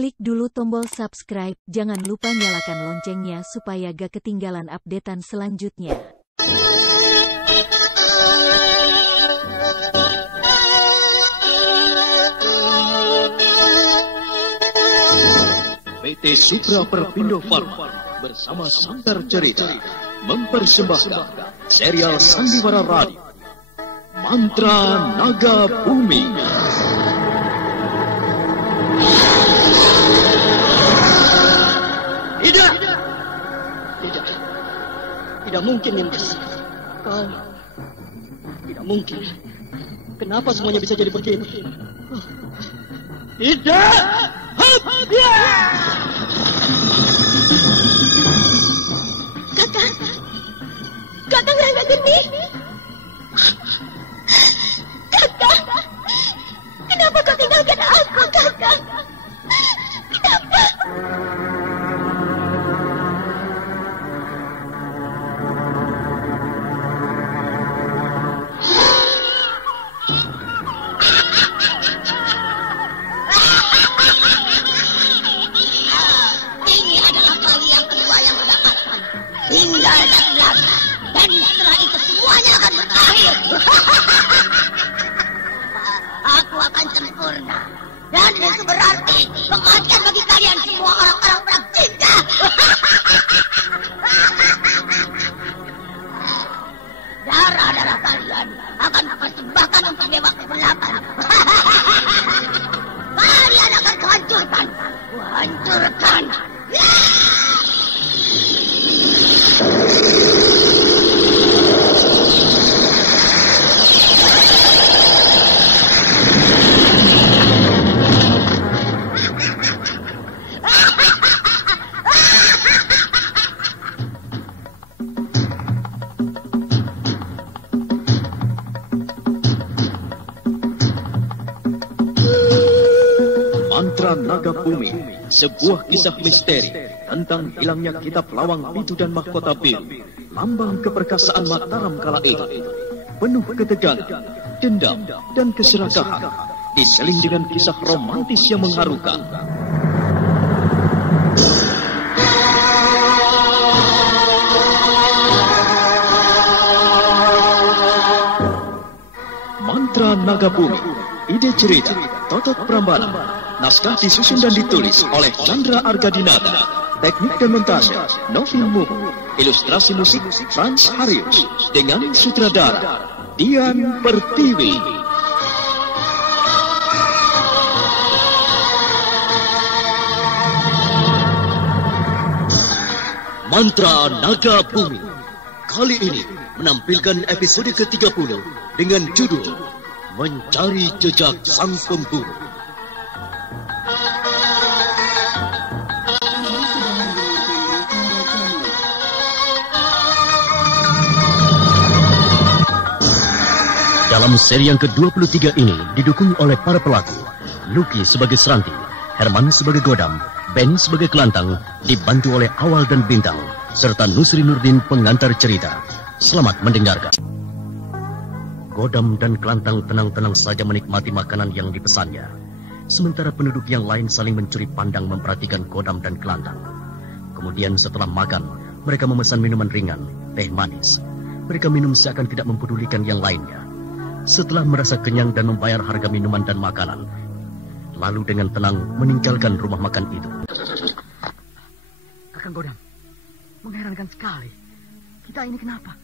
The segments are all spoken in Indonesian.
Klik dulu tombol subscribe, jangan lupa nyalakan loncengnya supaya gak ketinggalan updatean selanjutnya. PT Supra Perpindo Farma bersama Sanggar Cerita mempersembahkan serial Sandiwara Radio Mantra Naga Bumi. Tidak mungkin, Nimbus. Kau tidak mungkin. Kenapa semuanya bisa jadi begini? Tidak! Kakang Rangga Geni. Kakang, kenapa kau tinggalkan aku, Kakang? Kenapa? Ini adalah kali yang kedua yang berdekatan. Tinggal satu lagi. Dan setelah itu semuanya akan berakhir. Aku akan sempurna. Dan itu berarti kematian bagi kalian semua orang-orang perang cinta. Darah-darah kalian akan kupersembahkan untuk dewa kegelapan. Kalian akan kuhancurkan. Kuhancurkan. Mantra Naga Bumi, sebuah kisah misteri tentang hilangnya kitab Lawang Pitu dan Mahkota Biru, lambang keperkasaan Mataram kala itu. Penuh ketegangan, dendam, dan keserakahan, diseling dengan kisah romantis yang mengharukan. Mantra Naga Bumi, ide cerita Totot Prambanan. Naskah disusun dan ditulis oleh Chandra Argadinata. Teknik dan montase Novin Mumu. Ilustrasi musik Frans Harius. Dengan sutradara Dian Pertiwi. Mantra Naga Bumi kali ini menampilkan episode ke-30 dengan judul Mencari Jejak Sang Pemburu. Dalam seri yang ke-23 ini didukung oleh para pelaku. Lucky sebagai Seranti, Herman sebagai Godam, Ben sebagai Kelantang, dibantu oleh Awal dan Bintang, serta Nusri Nurdin pengantar cerita. Selamat mendengarkan. Godam dan Kelantang tenang-tenang saja menikmati makanan yang dipesannya. Sementara penduduk yang lain saling mencuri pandang memperhatikan Godam dan Kelantang. Kemudian setelah makan, mereka memesan minuman ringan, teh manis. Mereka minum seakan tidak mempedulikan yang lainnya. Setelah merasa kenyang dan membayar harga minuman dan makanan, lalu dengan tenang meninggalkan rumah makan itu. Kakang Godam, mengherankan sekali. Kita ini kenapa?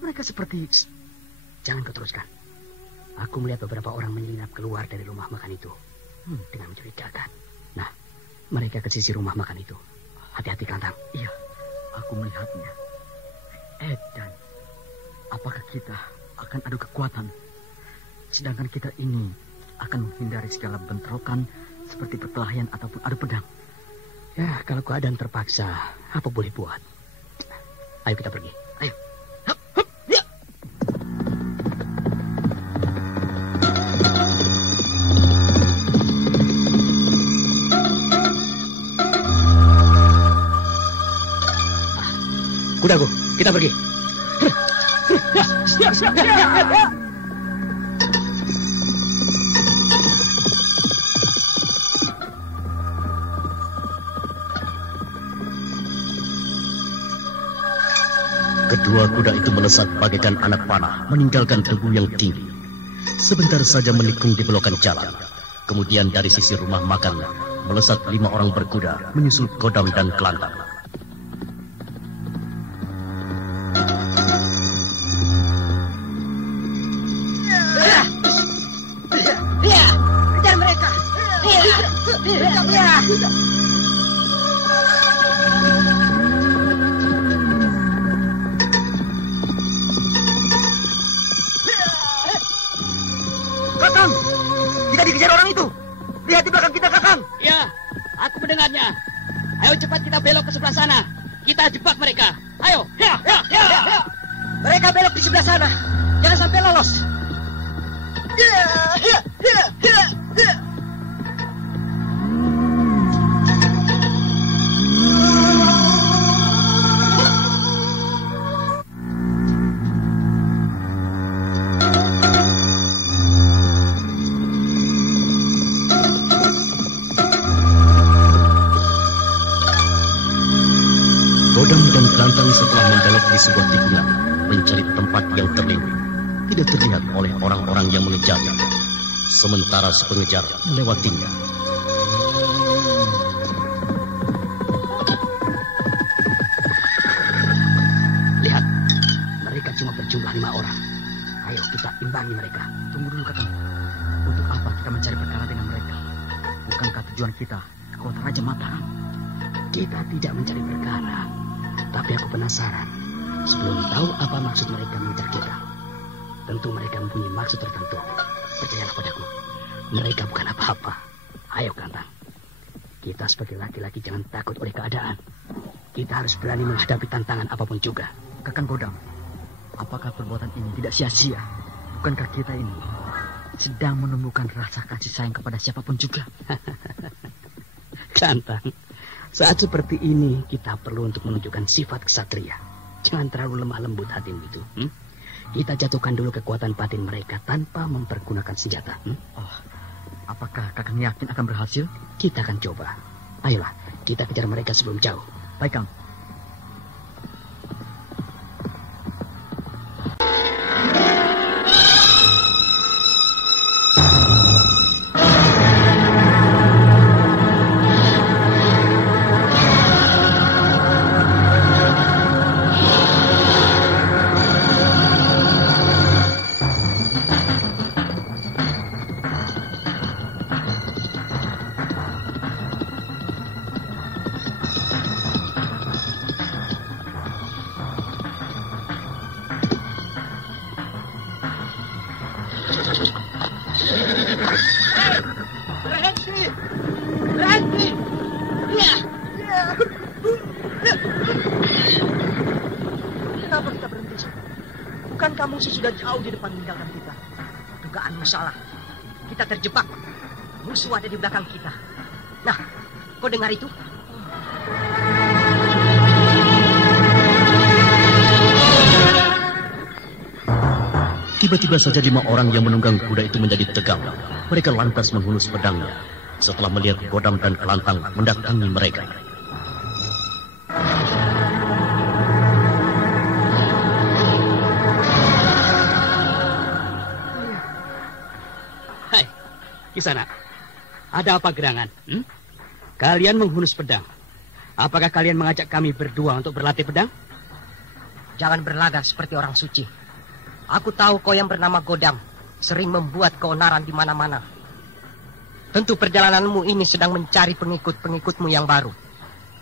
Mereka seperti... Jangan kau teruskan. Aku melihat beberapa orang menyelinap keluar dari rumah makan itu dengan mencurigakan. Nah, mereka ke sisi rumah makan itu. Hati-hati, Kelantang. Iya, aku melihatnya. Dan apakah kita akan adu kekuatan, sedangkan kita ini akan menghindari segala bentrokan seperti perkelahian ataupun adu pedang? Ya, kalau keadaan terpaksa, apa boleh buat? Ayo kita pergi. Ayo. Kudaku, kita pergi. Kedua kuda itu melesat bagaikan anak panah, meninggalkan debu yang tinggi. Sebentar saja menikung di belokan jalan. Kemudian dari sisi rumah makan, melesat 5 orang berkuda, menyusul Godam dan Kelantang. Ya, kejar mereka. Ya. Kakang, kita dikejar orang itu. Lihat di belakang kita, Kakang. Ya, aku mendengarnya. Ayo cepat kita belok ke sebelah sana. Kita jebak mereka. Ayo. Ya. Mereka belok di sebelah sana. Jangan sampai lolos. Godam dan Kelantang setelah membelok di sebuah tikungan, mencari tempat yang terlindung. Tidak terlihat oleh orang-orang yang mengejarnya. Sementara si pengejar melewatinya. Lihat, mereka cuma berjumlah 5 orang. Ayo kita imbangi mereka. Tunggu dulu, Kakang. Untuk apa kita mencari perkara dengan mereka? Bukankah tujuan kita ke kota Raja Mataram? Kita tidak mencari perkara. Tapi aku penasaran. Sebelum tahu apa maksud mereka mengejar kita. Tentu mereka mempunyai maksud tertentu. Percayalah padaku. Mereka bukan apa-apa. Ayo, Kelantang. Kita sebagai laki-laki jangan takut oleh keadaan. Kita harus berani menghadapi tantangan apapun juga. Kakang Godam, apakah perbuatan ini tidak sia-sia? Bukankah kita ini sedang menumbuhkan rasa kasih sayang kepada siapapun juga? Kelantang, saat seperti ini kita perlu untuk menunjukkan sifat kesatria. Jangan terlalu lemah lembut hatimu itu. Kita jatuhkan dulu kekuatan batin mereka tanpa mempergunakan senjata. Oh, apakah Kakang yakin akan berhasil? Kita akan coba. Ayolah, kita kejar mereka sebelum jauh. Baik, Kang. Berhenti. Ya. Kenapa kita berhenti? Bukankah musuh sudah jauh di depan meninggalkan kita? Dugaanmu salah. Kita terjebak. Musuh ada di belakang kita. Nah, kau dengar itu? Tiba-tiba saja 5 orang yang menunggang kuda itu menjadi tegang. Mereka lantas menghunus pedangnya setelah melihat Godam dan Kelantang mendatangi mereka. Hai, Kisana. Ada apa gerangan? Kalian menghunus pedang. Apakah kalian mengajak kami berdua untuk berlatih pedang? Jangan berlagak seperti orang suci. Aku tahu kau yang bernama Godam sering membuat keonaran di mana-mana. Tentu perjalananmu ini sedang mencari pengikut-pengikutmu yang baru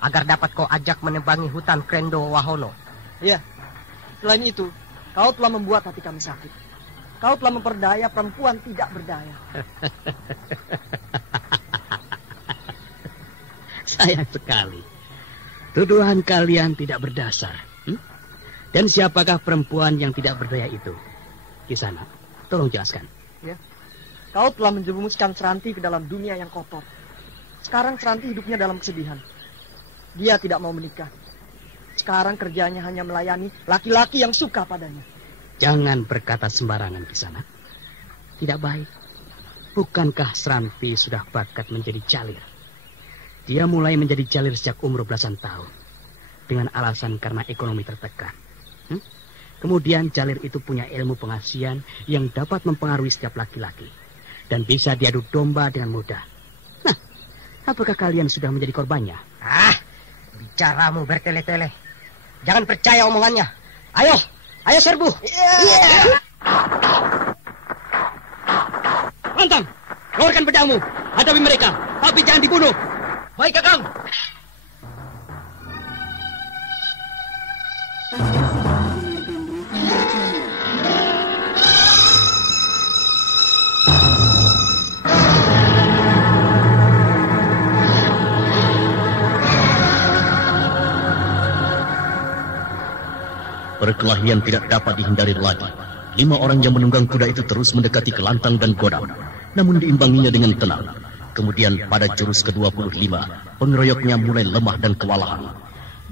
agar dapat kau ajak menebangi hutan Krendo Wahono. Iya. Selain itu, kau telah membuat hati kami sakit. Kau telah memperdaya perempuan tidak berdaya. Sayang sekali. Tuduhan kalian tidak berdasar. Dan siapakah perempuan yang tidak berdaya itu? Kisana, tolong jelaskan. Ya. Kau telah menjerumuskan Seranti ke dalam dunia yang kotor. Sekarang Seranti hidupnya dalam kesedihan. Dia tidak mau menikah. Sekarang kerjanya hanya melayani laki-laki yang suka padanya. Jangan berkata sembarangan, Kisana. Tidak baik. Bukankah Seranti sudah bakat menjadi jalir? Dia mulai menjadi jalir sejak umur belasan tahun. Dengan alasan karena ekonomi tertekan. Kemudian Jalir itu punya ilmu pengasihan yang dapat mempengaruhi setiap laki-laki dan bisa diadu domba dengan mudah. Nah, apakah kalian sudah menjadi korbannya? Bicaramu bertele-tele. Jangan percaya omongannya. Ayo serbu. Lantang, keluarkan pedangmu. Hadapi mereka, tapi jangan dibunuh. Baik, Kakang. Perkelahian tidak dapat dihindari lagi. 5 orang yang menunggang kuda itu terus mendekati Kelantang dan Godam, namun diimbanginya dengan tenang. Kemudian pada jurus ke-25, pengeroyoknya mulai lemah dan kewalahan.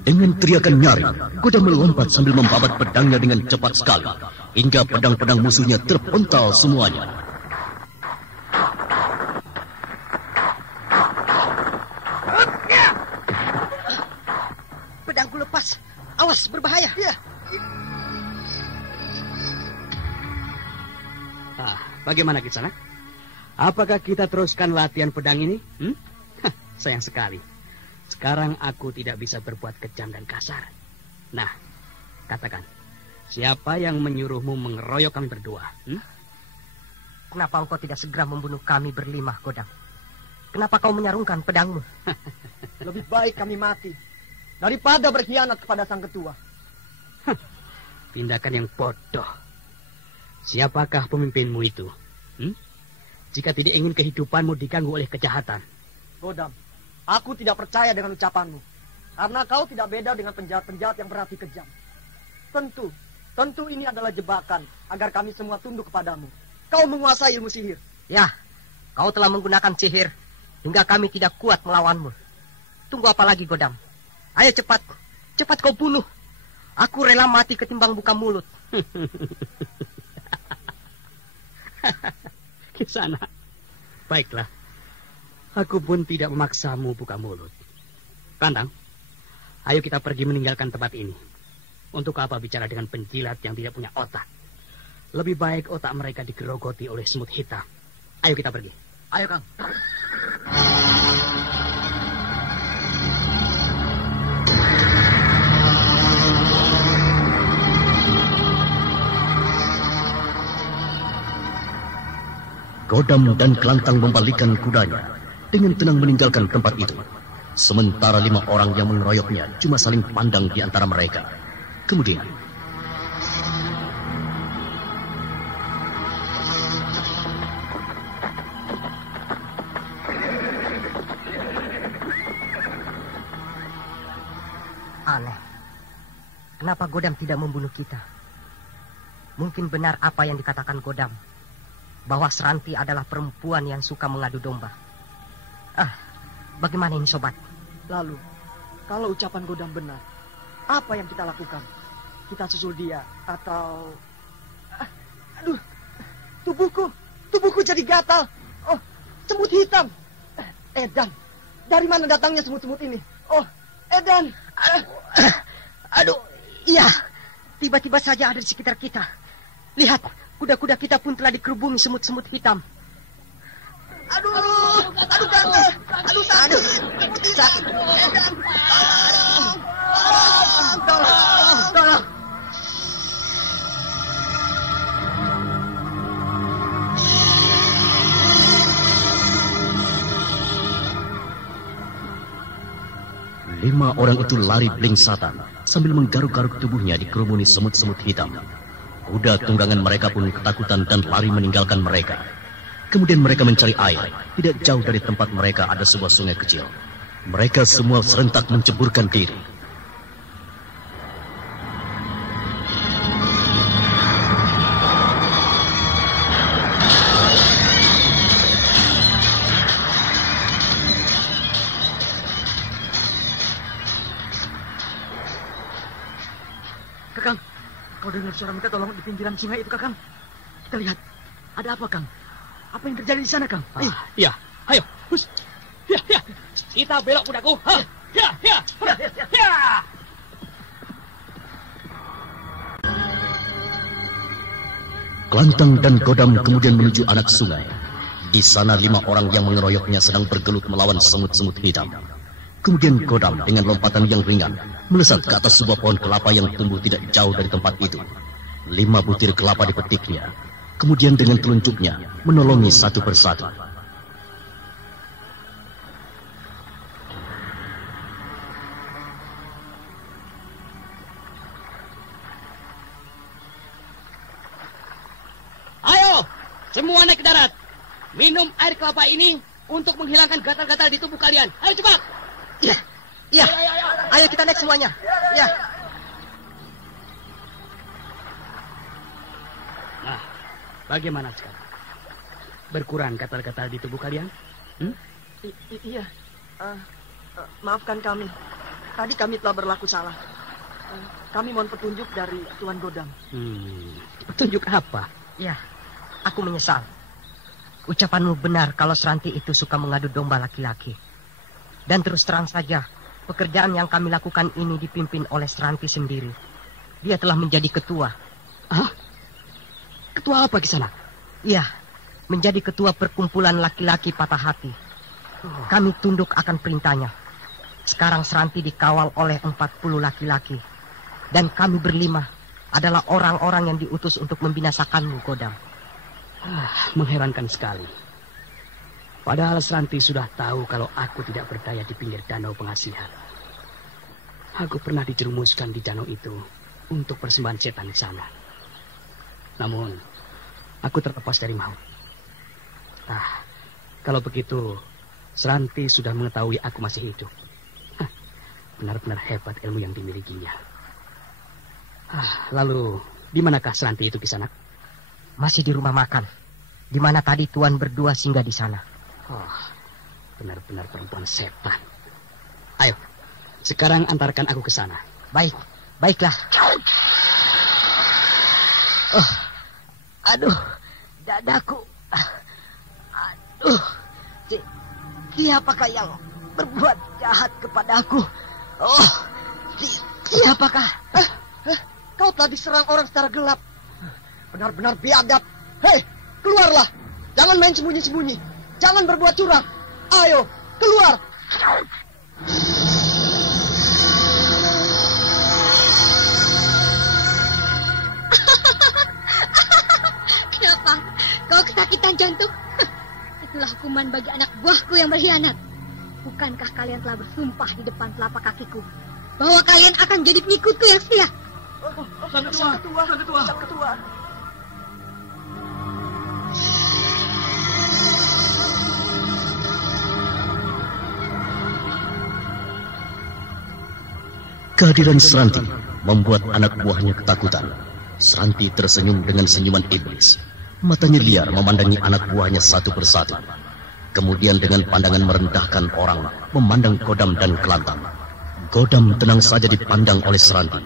Dengan teriakan nyaring, Godam melompat sambil membabat pedangnya dengan cepat sekali, hingga pedang-pedang musuhnya terpental semuanya. Pedangku lepas. Awas, berbahaya. Bagaimana Kisanak? Apakah kita teruskan latihan pedang ini? Sayang sekali. Sekarang aku tidak bisa berbuat kejam dan kasar. Nah, katakan, siapa yang menyuruhmu mengeroyok kami berdua? Kenapa engkau tidak segera membunuh kami berlima, Godam? Kenapa kau menyarungkan pedangmu? Lebih baik kami mati daripada berkhianat kepada sang ketua. Tindakan yang bodoh. Siapakah pemimpinmu itu? Jika tidak ingin kehidupanmu diganggu oleh kejahatan. Godam, aku tidak percaya dengan ucapanmu. Karena kau tidak beda dengan penjahat-penjahat yang berhati kejam. Tentu ini adalah jebakan agar kami semua tunduk kepadamu. Kau menguasai ilmu sihir. Ya, kau telah menggunakan sihir hingga kami tidak kuat melawanmu. Tunggu apa lagi, Godam? Ayo cepat kau bunuh. Aku rela mati ketimbang buka mulut. Kisanak, baiklah. Aku pun tidak memaksamu buka mulut. Kantang, ayo kita pergi meninggalkan tempat ini. Untuk apa bicara dengan penjilat yang tidak punya otak? Lebih baik otak mereka digerogoti oleh semut hitam. Ayo kita pergi. Ayo, Kang. Godam dan Kelantang membalikkan kudanya, dengan tenang meninggalkan tempat itu. Sementara 5 orang yang mengeroyoknya cuma saling pandang di antara mereka. Kemudian, Aneh. Kenapa Godam tidak membunuh kita? Mungkin benar apa yang dikatakan Godam, bahwa Seranti adalah perempuan yang suka mengadu domba. Bagaimana ini, sobat? Lalu, kalau ucapan Godam benar, apa yang kita lakukan? Kita susul dia atau... Aduh, tubuhku jadi gatal. Oh, semut hitam. Edan, dari mana datangnya semut-semut ini? Oh, Edan. Aduh, iya. Tiba-tiba saja ada di sekitar kita. Lihat, kuda-kuda kita pun telah dikerubungi semut-semut hitam. Aduh, sakit. Tolong. Lima orang itu lari blingsatan sambil menggaruk-garuk tubuhnya dikerumuni semut-semut hitam. Kuda tunggangan mereka pun ketakutan dan lari meninggalkan mereka. Kemudian mereka mencari air. Tidak jauh dari tempat mereka ada sebuah sungai kecil. Mereka semua serentak menceburkan diri. Kakang, kau dengar suara minta tolong di pinggiran sungai itu, Kakang? Kita lihat, ada apa, Kang? Apa yang terjadi di sana, Kang? Ayo. Ya, ayo. Hus. Ya. Kita belok kudaku. Ya. Kelantang dan Godam kemudian menuju anak sungai. Di sana 5 orang yang mengeroyoknya sedang bergelut melawan semut-semut hitam. Kemudian Godam dengan lompatan yang ringan melesat ke atas sebuah pohon kelapa yang tumbuh tidak jauh dari tempat itu. 5 butir kelapa dipetiknya. Kemudian dengan telunjuknya menolongi satu persatu. Ayo, semua naik ke darat. Minum air kelapa ini untuk menghilangkan gatal-gatal di tubuh kalian. Ayo cepat. Iya, iya. Ayo kita naik semuanya. Ya. Nah, bagaimana sekarang? Berkurang gatal-gatal di tubuh kalian? Iya. Maafkan kami. Tadi kami telah berlaku salah. Kami mohon petunjuk dari Tuan Godam. Petunjuk apa? Ya, aku menyesal. Ucapanmu benar kalau Seranti itu suka mengadu domba laki-laki. Dan terus terang saja, pekerjaan yang kami lakukan ini dipimpin oleh Seranti sendiri. Dia telah menjadi ketua. Hah? Ketua apa Kisana? Iya, menjadi ketua perkumpulan laki-laki patah hati. Kami tunduk akan perintahnya. Sekarang Seranti dikawal oleh 40 laki-laki. Dan kami berlima adalah orang-orang yang diutus untuk membinasakanmu, Godam. Mengherankan sekali. Padahal Seranti sudah tahu kalau aku tidak berdaya di pinggir danau pengasihan. Aku pernah dijerumuskan di danau itu untuk persembahan setan di sana. Namun, aku terlepas dari maut. Kalau begitu, Seranti sudah mengetahui aku masih hidup. Benar-benar hebat ilmu yang dimilikinya. Lalu, di manakah Seranti itu Kisanak? Masih di rumah makan, di mana tadi Tuan berdua singgah di sana. Benar-benar perempuan setan. Ayo, sekarang antarkan aku ke sana. Baiklah. Aduh, dadaku. Aduh, siapakah yang berbuat jahat kepadaku? Siapakah? Kau telah diserang orang secara gelap. Benar-benar biadab. Hei, keluarlah. Jangan main sembunyi-sembunyi. Jangan berbuat curang. Ayo, keluar. Kenapa? Kau kesakitan jantung? Itulah hukuman bagi anak buahku yang berkhianat. Bukankah kalian telah bersumpah di depan telapak kakiku bahwa kalian akan jadi pengikutku yang setia? Sang ketua. Kehadiran Seranti membuat anak buahnya ketakutan. Seranti tersenyum dengan senyuman iblis. Matanya liar memandangi anak buahnya satu persatu. Kemudian dengan pandangan merendahkan orang, memandang Godam dan Kelantang. Godam tenang saja dipandang oleh Seranti.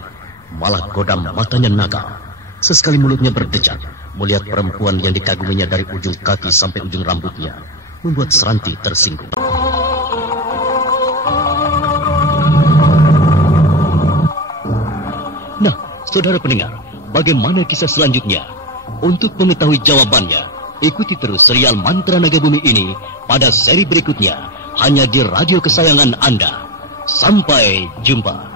Malah Godam matanya naga. Sesekali mulutnya berdecak, melihat perempuan yang dikaguminya dari ujung kaki sampai ujung rambutnya, membuat Seranti tersinggung. Nah, saudara pendengar, bagaimana kisah selanjutnya? Untuk mengetahui jawabannya, ikuti terus serial Mantra Naga Bumi ini pada seri berikutnya, hanya di radio kesayangan Anda. Sampai jumpa.